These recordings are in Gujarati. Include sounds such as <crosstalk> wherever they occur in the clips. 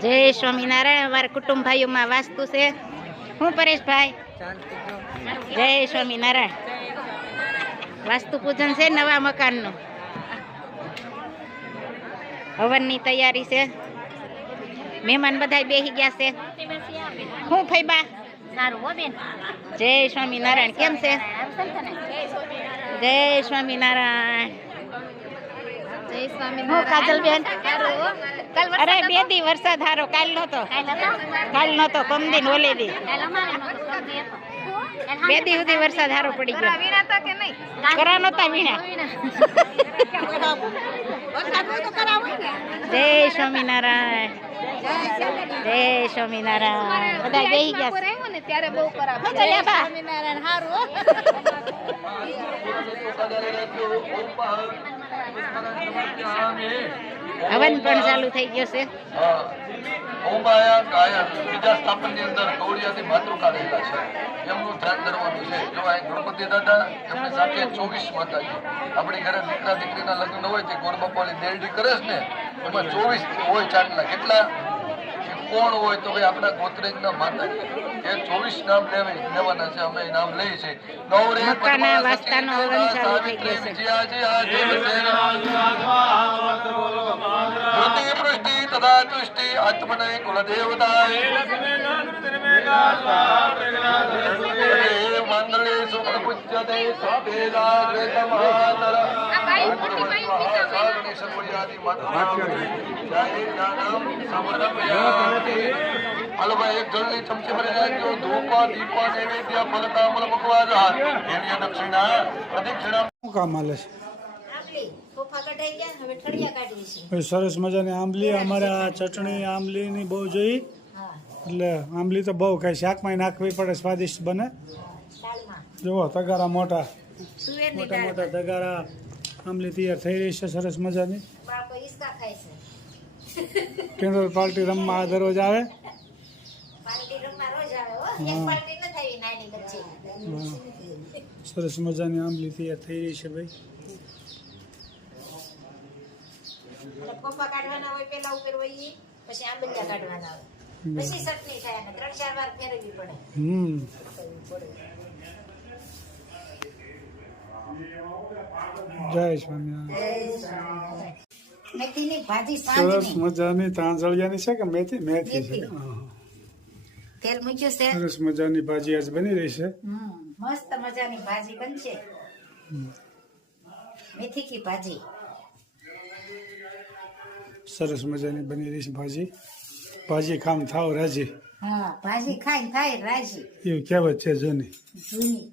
જય સ્વામિનારાયણ. અમારા કુટુંબ ભાઈઓમાં વાસ્તુ છે. હું પરેશભાઈ. જય સ્વામિનારાયણ. વાસ્તુ પૂજન છે નવા મકાનનું. હવનની તૈયારી છે. મહેમાન બધા બેસી ગયા છે. હું ફૈબા. બેન. જય સ્વામિનારાયણ. કેમ છે? જય સ્વામિનારાયણ. જય સ્વામિનારાયણ. કાજલ કાલ અરે બે દી વરસાદ હારો કાલ નહોતો. કાલ હતો? કાલ નહોતો કમદી ઓલે દી. બે દી સુધી વરસાદ હારો પડી ગયો. કરા નહોતા વીણા. જય સ્વામિનારાયણ. જય સ્વામિનારાયણ. બધા ગયા ત્યારે બહુ. <laughs> હવન પણ ચાલુ થઈ ગયો છે ઓમાયા કાયા બીજા સ્થાપનની અંદર ગૌરિયાથી માતૃકા રહેલા છે એમનું ધ્યાન ધરવાનું છે જો ગણપતિ દાદા એમની સાથે ચોવીસ માતાજી આપણી ઘરે દીકરા દીકરીના લગ્ન હોય તે ગોરબાપાની દેરડી કરે છે ને એમાં ચોવીસ હોય ચાંદલા કેટલા એ કોણ હોય તો ભાઈ આપણા ગોત્રેજના માતાજી એ ચોવીસ નામ લેવી લેવાના છે અમે નામ લઈએ છીએ પદ્મા, સાવિત્રી. વિજયા, દેવસેના. તથા તુષ્ટિ આત્મને કુલદેવતાય મંગલે સુમન પૂજ્યતે માતૃનામ જય જ્ઞાનમ સમર્પયામિ હાલો ભાઈ એક જળની ચમચી ભરી નાખજો ધૂપ દીપ નૈવેદ્ય ફલતામલ મુખવાદ એની દક્ષિણા પ્રદક્ષિણા શું કામ હાલે છે? સોફા કઢાઈ ગયા હવે ઠળિયા કાઢીએ છીએ. સરસ મજાની આંબલી અમારે આ ચટણી આંબલીની બહુ જોઈ એટલે આંબલી તો બહુ ખાય શાકમાં નાખવી પડે સ્વાદિષ્ટ બને. જુઓ તગારા મોટા. મોટા મોટા તગારા આંબલી તૈયાર થઈ રહી છે સરસ મજાની. કેન્દ્ર પાર્ટી રમવા દરરોજ આવે. સરસ મજાની આંબલી તૈયાર થઈ રહી છે ભાઈ. એટલે કાઢવાના હોય પેલા ઉપર હોય પછી આંબલિયા કાઢવાના હોય. પછી ચટણી થાય અને ત્રણ ચાર વાર ફેરવવી પડે. હમ. જય સ્વામિનારાયણ. ભાજી સરસ સાંજની. મજાની તાંજળિયાની છે કે મેથી? મેથી છે. તેલ મૂક્યું છે? સરસ મજાની ભાજી આજ બની રહી છે. મસ્ત મજાની ભાજી બનશે. મેથી કી ભાજી. સરસ મજાની બની રહી છે ભાજી. ભાજી ખામ થાવ રાજી. હા ભાજી ખાઈ થાય રાજી. એવું કહેવત છે જૂની. જૂની.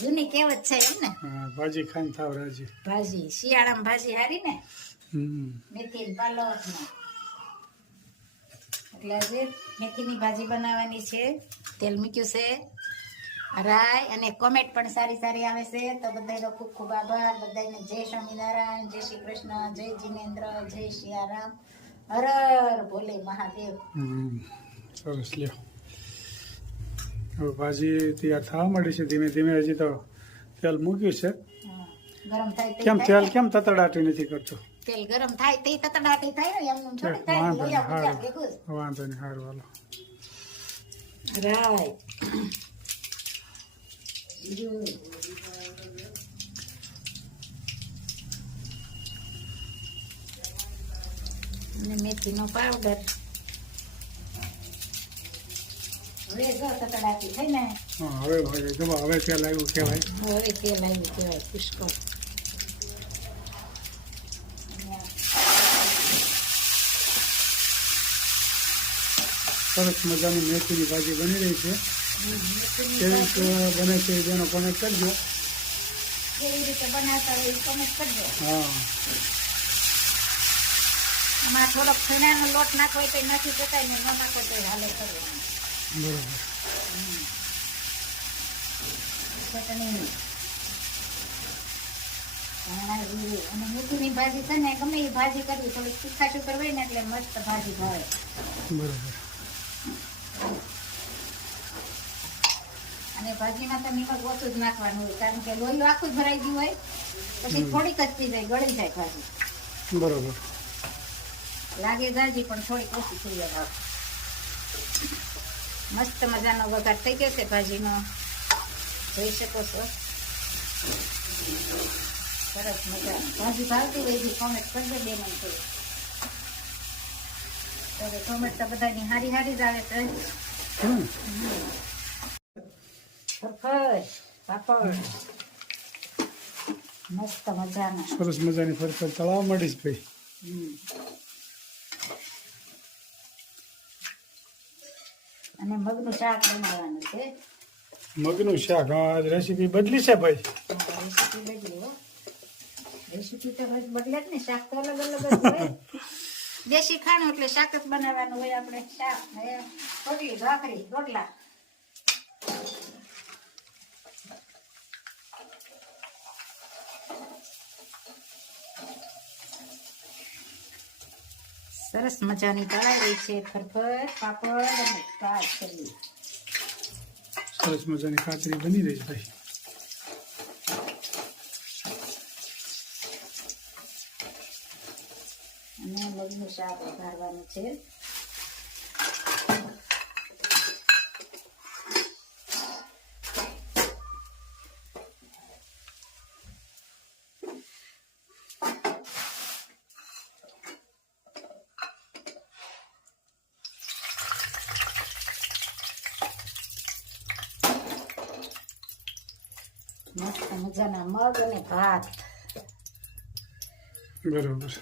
જૂની કહેવત છે એમ ને? હા, ભાજી ખાઈને થાવ રાજી. ભાજી શિયાળામાં ભાજી હારી ને? હમ. મેથી પાલક એટલે આજે મેથીની ભાજી બનાવવાની છે. તેલ મૂક્યું છે. રાય અને કોમેન્ટ પણ સારી સારી આવે છે. તો બધાનો ખૂબ ખૂબ આભાર. બધાને જય સ્વામિનારાયણ જય શ્રી કૃષ્ણ જય જીનેન્દ્ર જય સિયારામ હર હર ભોલે મહાદેવ. સરસ લ્યો. હવે ભાજી તૈયાર થવા માંડી છે ધીમે ધીમે. હજી તો તેલ મૂક્યું છે. ગરમ થાય કેમ તેલ કેમ તતડાટી નથી કરતો? તેલ ગરમ થાય તે તતડાટી થાય ને? એમનું છોડી થાય વાંધો નહીં હારું હાલો. રાય. અને મેથીનો પાવડર. હવે જો તતડાતી થઈ ને. હવે હવે તેલ આવ્યું કહેવાય. હવે તેલ આવ્યું કહેવાય પુષ્કળ સરસ મજાની મેથીની ભાજી બની રહી છે. કેવી રીતે બને છે બેનો કોમેન્ટ કરજો. કેવી રીતે બનાવતા હોય એ કમેન્ટ કરજો. હા. આમાં થોડોક ચણાનો લોટ નાખો તો નાખી શકાય ને ન નાખો તો હાલે કરવાનું બરોબર. ચટણી. અને મેથીની ભાજી છે ને ગમે એ ભાજી કરવી થોડીક તીખા શુકર હોય ને એટલે મસ્ત ભાજી ભાવે બરોબર. અને ભાજીમાં તો નિમક ઓછું જ નાખવાનું હોય કારણ કે લોહી આખું જ ભરાઈ ગયું હોય પછી થોડીક જ પી જાય ગળી જાય ભાજી. બરોબર. લાગે જાજી પણ થોડીક ઓછી થઈ જાય મસ્ત મજાનો વઘાર થઈ ગયો છે ભાજીનો. જોઈ શકો છો. સરસ મજા ભાજી ભાવતી હોય એવી કોમેન્ટ કરજો બે મને તો હવે કોમેન્ટ તો બધાની હારી હારી જ આવે છે. ફરફર પાપડ મસ્ત મજાના. સરસ મજાની ફરફર તળાવ મળીશ ભાઈ. અને મગનું શાક બનાવવાનું છે. મગનું શાક હા આજ રેસીપી બદલી છે ભાઈ. રેસીપી બદલી હો. રેસીપી તો બદલે જ ને શાક તો અલગ અલગ જ હોય. <laughs> દેશી ખાણું એટલે શાક જ બનાવવાનું હોય આપણે. શાક ને રોટલી ભાખરી રોટલા. સરસ મજાની તળાઈ રહી છે. ફરફર પાપડ અને કાચરી સરસ મજાની કાચરી બની રહી છે ભાઈ. અને મગનું શાક વઘારવાનું છે. મસ્ત મજાના મગ અને ભાત. બરોબર.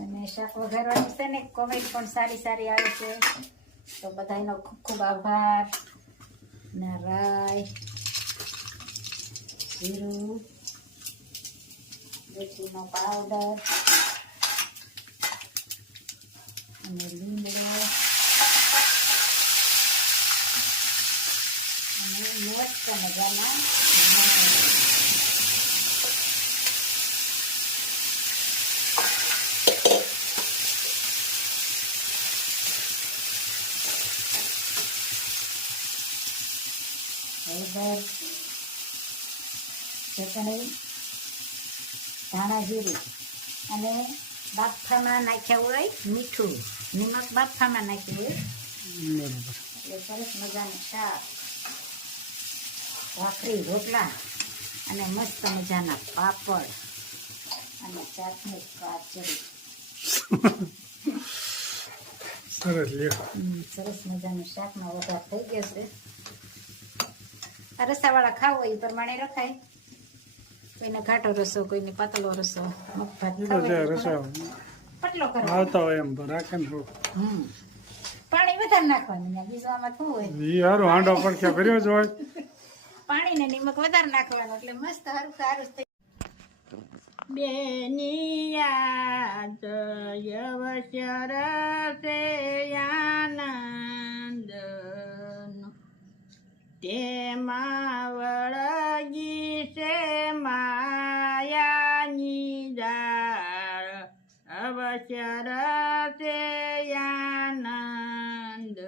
અને શાક વઘારવાની છે ને કોમેન્ટ પણ સારી સારી આવે છે. તો બધાનો ખૂબ ખૂબ આભાર. ના રાય જીરું મેથીનો પાવડર અને લીમડો. અને મસ્ત મજાના ધાણા. હળદર ચટણી ધાણા જીરું અને બાફામાં નાખ્યા હોય મીઠું નિમક બાફામાં નાખ્યું હોય બરોબર એટલે સરસ મજાનું શાક ભાખરી રોટલા અને મસ્ત મજાના પાપડ અને ચાટણી કાચરી સરસ મજાનું શાકનો વઘાર થઈ ગયો છે. આ રસાવાળા ખાવો હોય એ પ્રમાણે રખાય. કોઈને ઘાટો રસો કોઈને પાતળો રસો ખાવો પતલો કરો. આવતા હોય એમ રાખે ને હમ. પાણી વધારે નાખવાનું બીજવામાં બીજું આમાં શું હોય? હાંડો પડખ્યા ભર્યો જ હોય. પાણી ને નિમક વધારે નાખવાનું એટલે મસ્ત સારું સારું થઈ બેનિયા જયવશર સે આનંદ તેમાં વળગી છે માયાની દાર અવસર છે આનંદ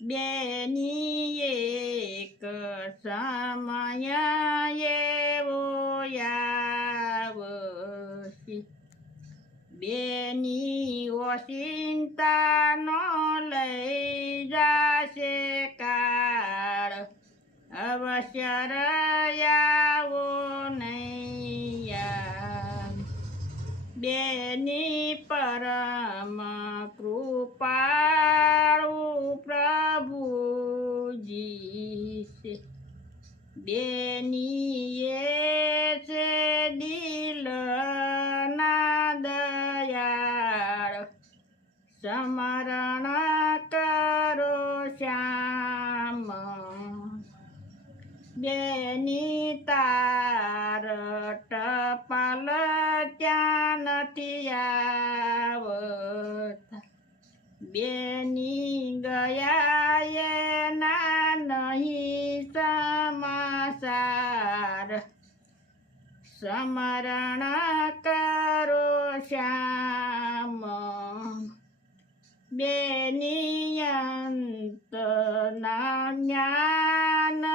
બેની એવો આવશે બેની ઓચિંતા નો લઈ જશે કાળ. અવશ્ય રયાવો નહીં બેની પરમ કૃપાળુ બેની એ છે દિલના દયાળ. સમરણ કરો શ્યામ. બેની તાર ટપાલ ત્યાં નથી આવતા. બેની સ્મરણ કરો શ્યામ બેનિયંત ના જ્ઞાનમાં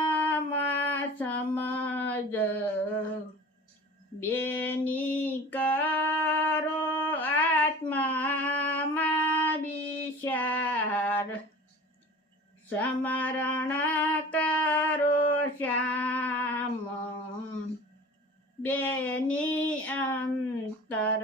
સમજ બેની કરો આત્મામાં વિચાર સમરણ કરો શ્યામ બેની અંતર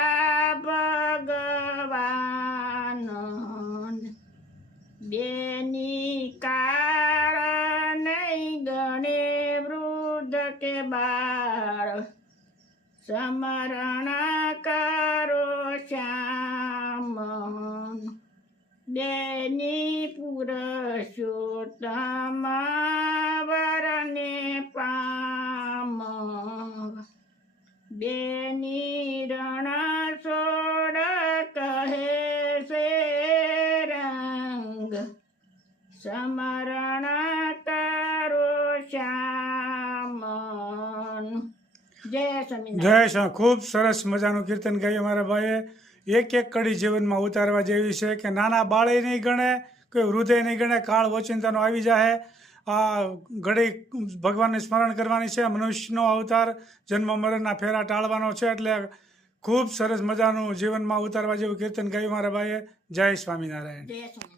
બેની કાળ નહીં ગણે વૃદ્ધ કે બાળ. સમરણ કરો શ્યામ. બેની પુરુષોત્તમ જય શ્રી ખૂબ સરસ મજાનું કીર્તન ગાયું મારા ભાઈએ. એક એક કડી જીવનમાં ઉતારવા જેવી છે કે નાના બાળે નહીં ગણે કોઈ વૃદ્ધે નહીં ગણે કાળ વચિંતાનો આવી જાય આ ઘડી ભગવાનને સ્મરણ કરવાની છે. મનુષ્યનો અવતાર જન્મ મરણના ફેરા ટાળવાનો છે. એટલે ખૂબ સરસ મજાનું જીવનમાં ઉતારવા જેવું કીર્તન ગાયું મારા ભાઈએ. જય સ્વામિનારાયણ. જય સ્વામિનારાયણ.